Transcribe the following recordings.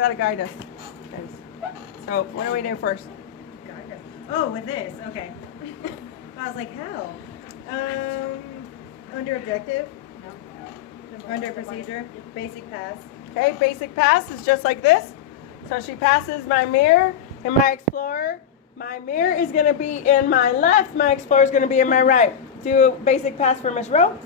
Gotta guide us. So what do we do first? Oh, with this, okay. I was like, how? Under objective, under procedure, basic pass. Okay, basic pass is just like this. So she passes my mirror and my explorer. My mirror is gonna be in my left, my explorer is gonna be in my right. Do basic pass for Miss Rowe.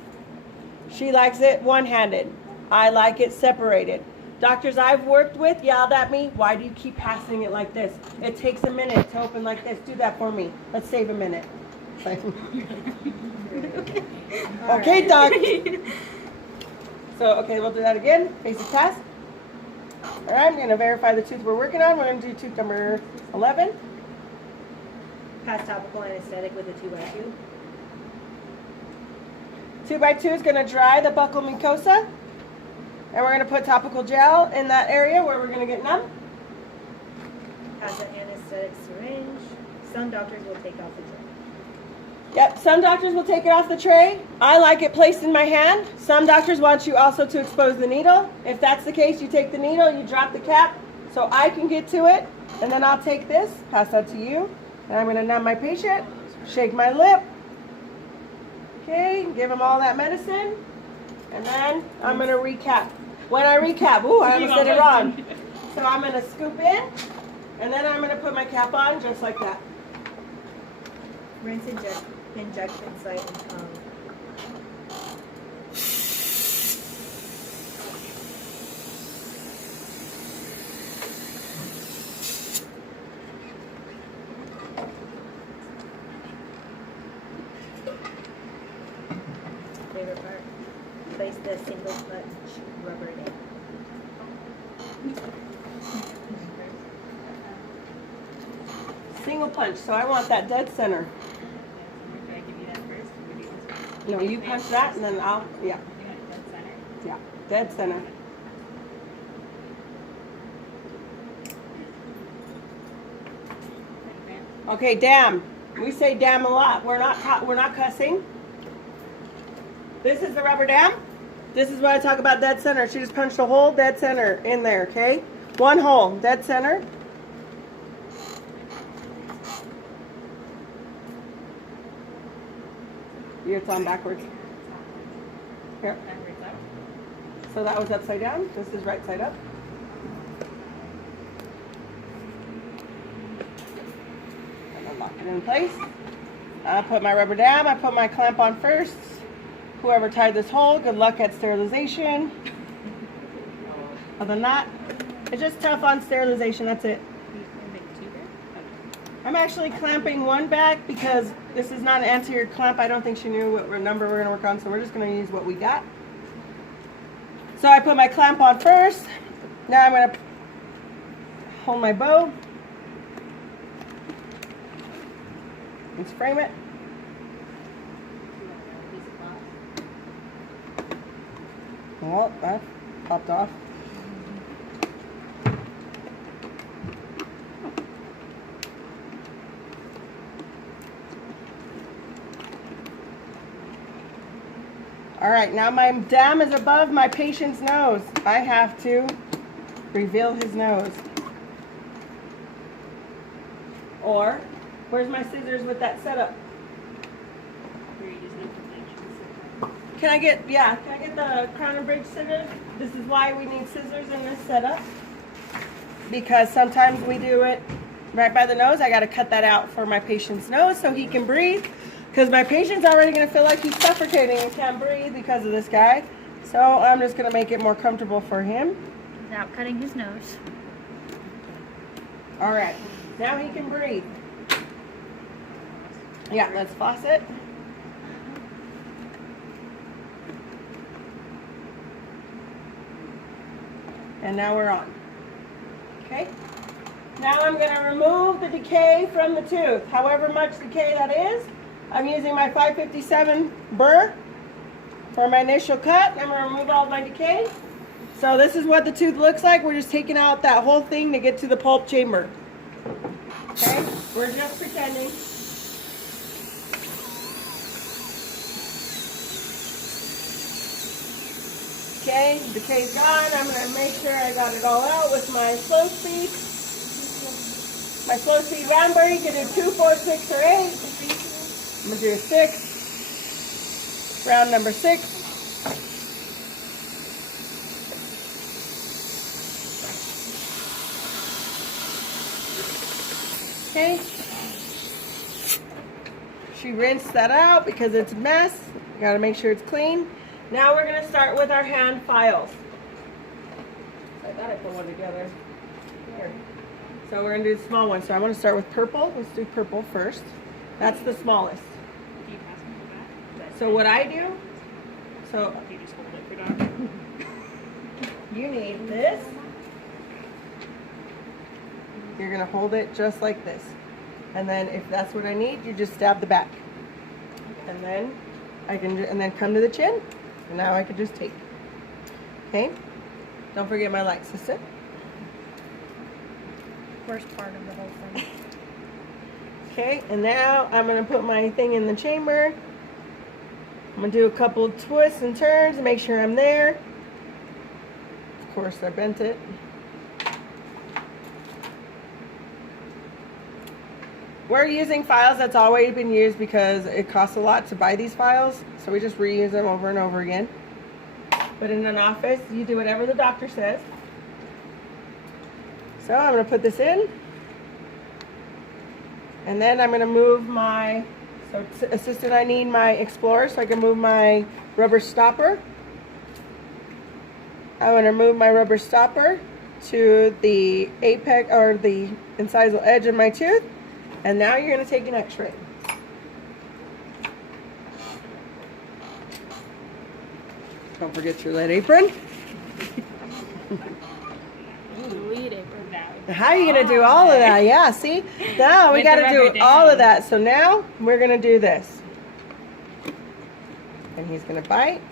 She likes it one-handed. I like it separated. Doctors I've worked with yelled at me, why do you keep passing it like this? It takes a minute to open like this. Do that for me. Let's save a minute. Okay, Doc. So, okay, we'll do that again. Basic pass. All right, I'm going to verify the tooth we're working on. We're going to do tooth number 11. Pass topical anesthetic with a 2x2. 2x2 is going to dry the buccal mucosa. And we're going to put topical gel in that area where we're going to get numb. Pass an anesthetic syringe. Some doctors will take off the tray. Yep, some doctors will take it off the tray. I like it placed in my hand. Some doctors want you also to expose the needle. If that's the case, you take the needle, you drop the cap so I can get to it. And then I'll take this, pass that to you. And I'm going to numb my patient, shake my lip. Okay, give him all that medicine. And then I'm going to recap. When I recap, ooh, I almost did it wrong. So I'm going to scoop in, and then I'm going to put my cap on just like that. Rinse injection site and tongue. Favorite part? Place the single punch rubber in. Single punch, so I want that dead center. Should I give you that first? Or do you want this? No, you punch that, and then I'll, yeah, You want it dead center? yeah, dead center. Okay, damn. We say damn a lot. We're not cussing. This is the rubber dam. This is what I talk about dead center. She just punched a hole, dead center in there, okay? One hole, dead center. It's on backwards. Here. Backwards up. So that was upside down. This is right side up. And then lock it in place. I put my rubber dam. I put my clamp on first. Whoever tied this hole, good luck at sterilization. Other than that, it's just tough on sterilization. That's it. I'm actually clamping one back because this is not an anterior clamp. I don't think she knew what number we're going to work on, so we're just going to use what we got. So I put my clamp on first. Now I'm going to hold my bow. Let's frame it. Well, that popped off. All right, now my dam is above my patient's nose. I have to reveal his nose. Or, where's my scissors with that setup? Can I get the crown and bridge scissors? This is why we need scissors in this setup. Because sometimes we do it right by the nose. I gotta cut that out for my patient's nose so he can breathe. Because my patient's already gonna feel like he's suffocating and can't breathe because of this guy. So I'm just gonna make it more comfortable for him. Without cutting his nose. All right, now he can breathe. Yeah, let's floss it. And now we're on. Okay. Now I'm going to remove the decay from the tooth. However much decay that is. I'm using my 557 burr for my initial cut. I'm going to remove all my decay. So this is what the tooth looks like. We're just taking out that whole thing to get to the pulp chamber. Okay. We're just pretending. Okay, decay's gone. I'm gonna make sure I got it all out with my slow speed. My slow speed round birdie can do 2, 4, 6, or 8. I'm gonna do a 6. Round number 6. Okay. She rinsed that out because it's a mess. Gotta make sure it's clean. Now we're gonna start with our hand files. I thought I put one together. Here. So we're gonna do the small one. So I want to start with purple. Let's do purple first. That's the smallest. Do you pass me that? So what I do, so You just hold it for Doc. you need this. You're gonna hold it just like this. And then if that's what I need, you just stab the back. And then I can, and then come to the chin. And now I can just take. Okay? Don't forget my light system. Worst part of the whole thing. Okay, and now I'm gonna put my thing in the chamber. I'm gonna do a couple twists and turns to make sure I'm there. Of course, I bent it. We're using files that's already been used because it costs a lot to buy these files, so we just reuse them over and over again. But in an office, you do whatever the doctor says. So I'm going to put this in, and then I'm going to move my, so assistant, I need my Explorer so I can move my rubber stopper. I'm going to move my rubber stopper to the apex or the incisal edge of my tooth. And now you're going to take an x-ray. Don't forget your lead apron. Lead apron. How are you going to do all of that? Yeah, see? Now we With got the to rubber do all of down. that. So now we're going to do this. And he's going to bite.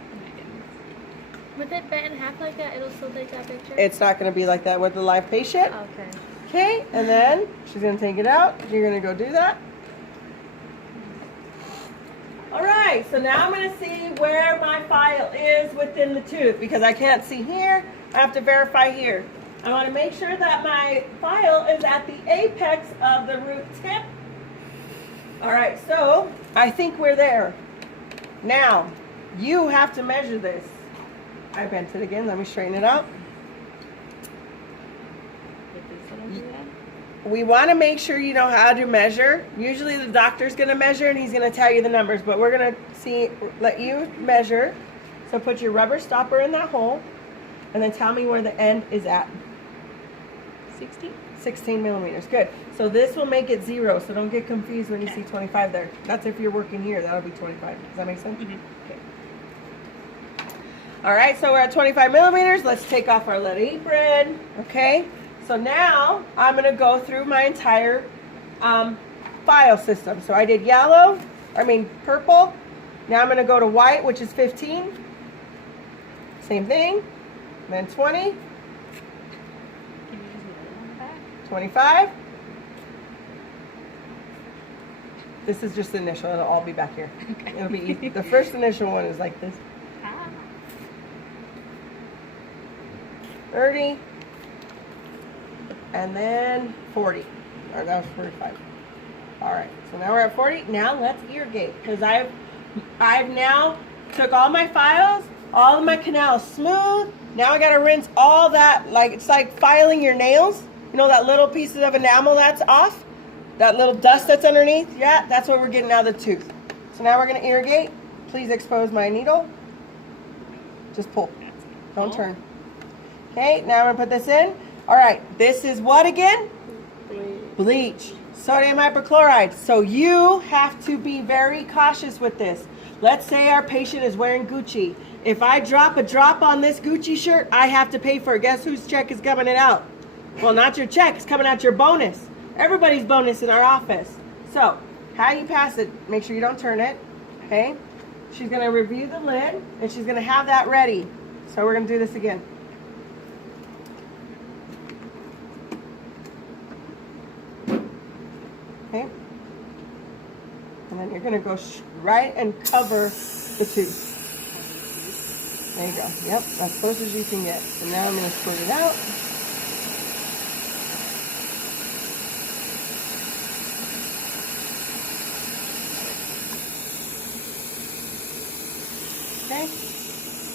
With it bent in half like that, it'll still take that picture? It's not going to be like that with the live patient. Okay. Okay, and then she's going to take it out. You're going to go do that. All right, so now I'm going to see where my file is within the tooth because I can't see here. I have to verify here. I want to make sure that my file is at the apex of the root tip. All right, so I think we're there. Now, you have to measure this. I bent it again. Let me straighten it out. We want to make sure you know how to measure. Usually the doctor's going to measure and he's going to tell you the numbers, but we're going to let you measure. So put your rubber stopper in that hole and then tell me where the end is at. 16 millimeters. Good. So this will make it 0, so don't get confused when you see 25 there. That's if you're working here. That'll be 25. Does that make sense? Mhm. Okay. All right, so we're at 25 millimeters. Let's take off our lead apron. Okay. So now I'm going to go through my entire file system. So I did purple. Now I'm going to go to white, which is 15. Same thing. Then 20. Can you just move it on the back? 25. This is just the initial. It'll all be back here. Okay. It'll be easy. The first initial one is like this. Ah. 30. And then 40. Or that was 45. All right. So now we're at 40. Now let's irrigate because I've now took all my files, all of my canals smooth. Now I got to rinse all that. Like it's like filing your nails. You know that little pieces of enamel that's off? That little dust that's underneath? Yeah, that's what we're getting out of the tooth. So now we're going to irrigate. Please expose my needle. Just pull. Don't turn. Okay, now I'm going to put this in. All right, this is what again? Bleach. Sodium hypochlorite. So you have to be very cautious with this. Let's say our patient is wearing Gucci. If I drop a drop on this Gucci shirt, I have to pay for it. Guess whose check is coming it out? Well, not your check. It's coming out your bonus. Everybody's bonus in our office. So, how you pass it, make sure you don't turn it. Okay? She's going to review the lid, and she's going to have that ready. So we're going to do this again. Okay? And then you're going to go right and cover the tooth. There you go. Yep, as close as you can get. And now I'm going to squirt it out. Okay.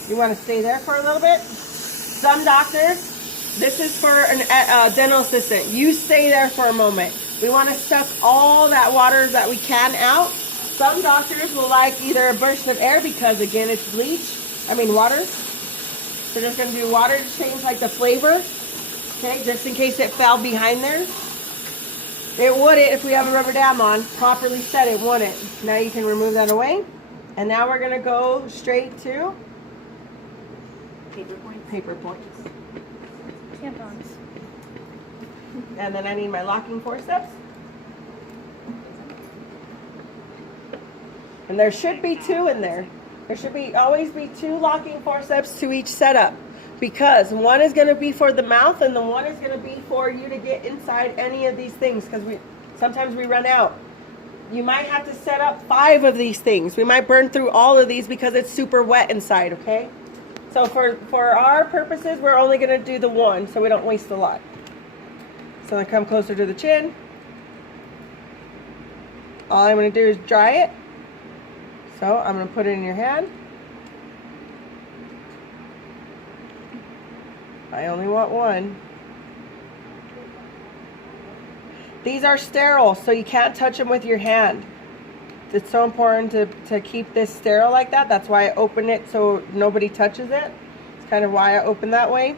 You want to stay there for a little bit? Some doctors, this is for a dental assistant. You stay there for a moment. We want to suck all that water that we can out. Some doctors will like either a burst of air because, again, it's water. They're just going to do water to change like the flavor. Okay, just in case it fell behind there. It wouldn't if we have a rubber dam on. Properly set, it wouldn't. Now you can remove that away. And now we're going to go straight to paper points. Tampons. And then I need my locking forceps. And there should be 2 in there. There should always be 2 locking forceps to each setup, because one is going to be for the mouth and the one is going to be for you to get inside any of these things, because sometimes we run out. You might have to set up 5 of these things. We might burn through all of these because it's super wet inside, okay? So for our purposes, we're only going to do the one so we don't waste a lot. So I come closer to the chin. All I'm going to do is dry it. So I'm going to put it in your hand. I only want one. These are sterile, so you can't touch them with your hand. It's so important to keep this sterile like that. That's why I open it so nobody touches it. It's kind of why I open that way.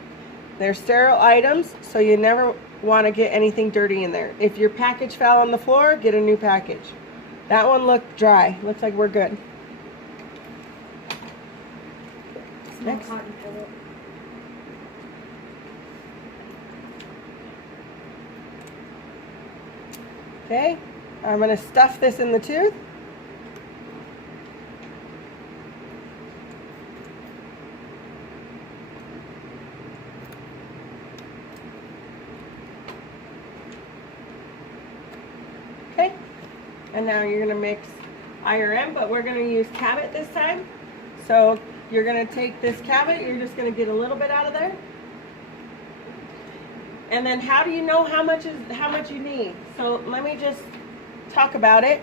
They're sterile items, so you never want to get anything dirty in there. If your package fell on the floor, get a new package. That one looked dry. Looks like we're good. Next. Okay, I'm going to stuff this in the tooth. Okay, and now you're going to mix IRM, but we're going to use Cabot this time. So you're going to take this Cabot, you're just going to get a little bit out of there. And then how do you know how much you need? So let me just talk about it.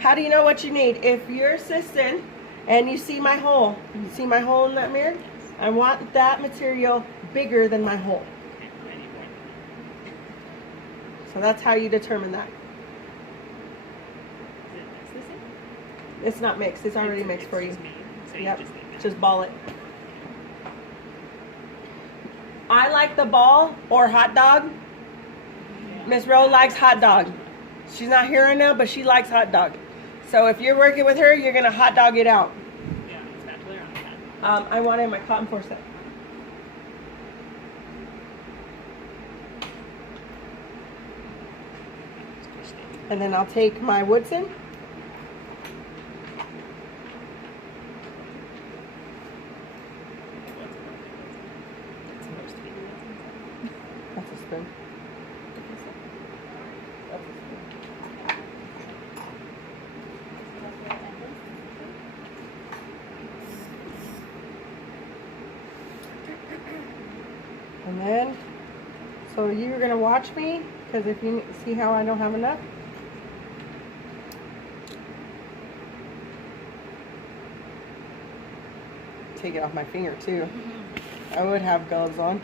How do you know what you need? If you're assistant and you see my hole in that mirror? I want that material bigger than my hole. So that's how you determine that. It's not mixed, it's already mixed for you. Yep, just ball it. I like the ball or hot dog. Miss Rowe likes hot dog. She's not here right now, but she likes hot dog. So if you're working with her, you're gonna hot dog it out. Yeah, spatula on that. I want it in my cotton forceps. And then I'll take my Woodson. That's a spoon. That's a spoon. And then, so you're going to watch me, because if you see how I don't have enough. Take it off my finger too. I would have gloves on.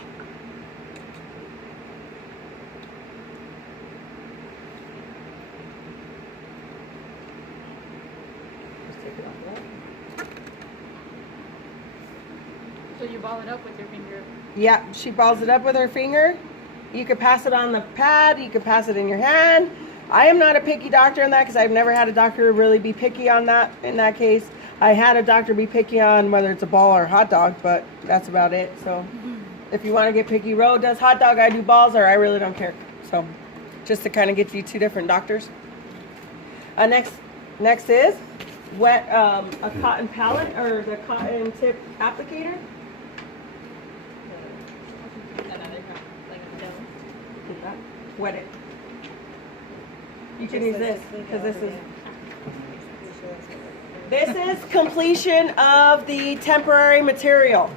Just take it off that. So you ball it up with your finger. Yeah, she balls it up with her finger. You could pass it on the pad. You could pass it in your hand. I am not a picky doctor in that because I've never had a doctor really be picky on that. In that case, I had a doctor be picky on whether it's a ball or a hot dog, but that's about it. So if you want to get picky, Ro does hot dog, I do balls, or I really don't care. So just to kind of get you two different doctors. Next is wet a cotton palette or the cotton tip applicator. Wet it. You can use this because this is. This is completion of the temporary material.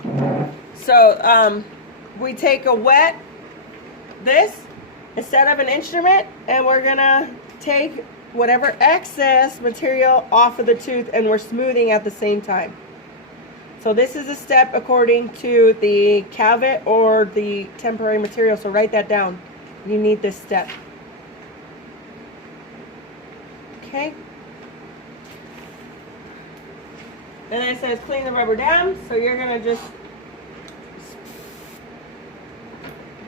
So we take a wet this instead of an instrument, and we're gonna take whatever excess material off of the tooth, and we're smoothing at the same time. So this is a step according to the Calvet or the temporary material. So write that down. You need this step. Okay. And then it says clean the rubber down. So you're gonna just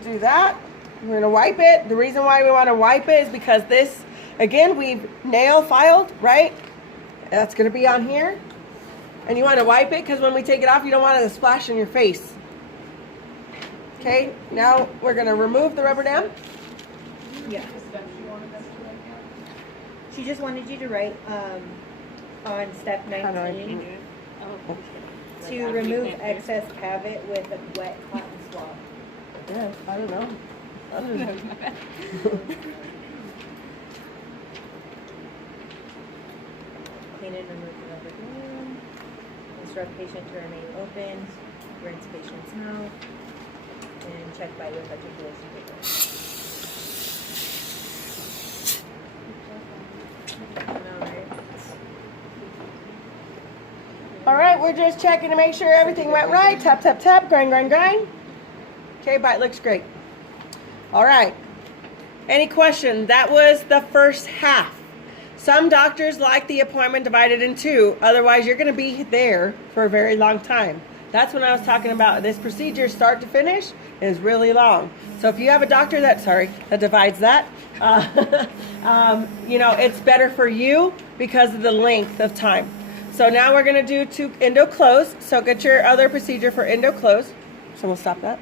do that. We're gonna wipe it. The reason why we want to wipe it is because this, again, we've nail filed, right? That's gonna be on here. And you want to wipe it because when we take it off, you don't want it to splash in your face. Okay, now we're gonna remove the rubber dam. Yeah. She just wanted you to write on step How do I 19 Oh, to remove excess Calvet with a wet cotton swab. Yeah, I don't know. I don't know. Clean and remove the rubber dam. Instruct patient to remain open. Rinse patient's mouth. And check by with articulation paper. All right, we're just checking to make sure everything went right. Tap, tap, tap, grind, grind, grind. Okay, bite looks great. All right. Any questions? That was the first half. Some doctors like the appointment divided in two. Otherwise, you're going to be there for a very long time. That's when I was talking about this procedure, start to finish, is really long. So if you have a doctor that divides that, it's better for you because of the length of time. So now we're going to do two endo close. So get your other procedure for endo close. So we'll stop that.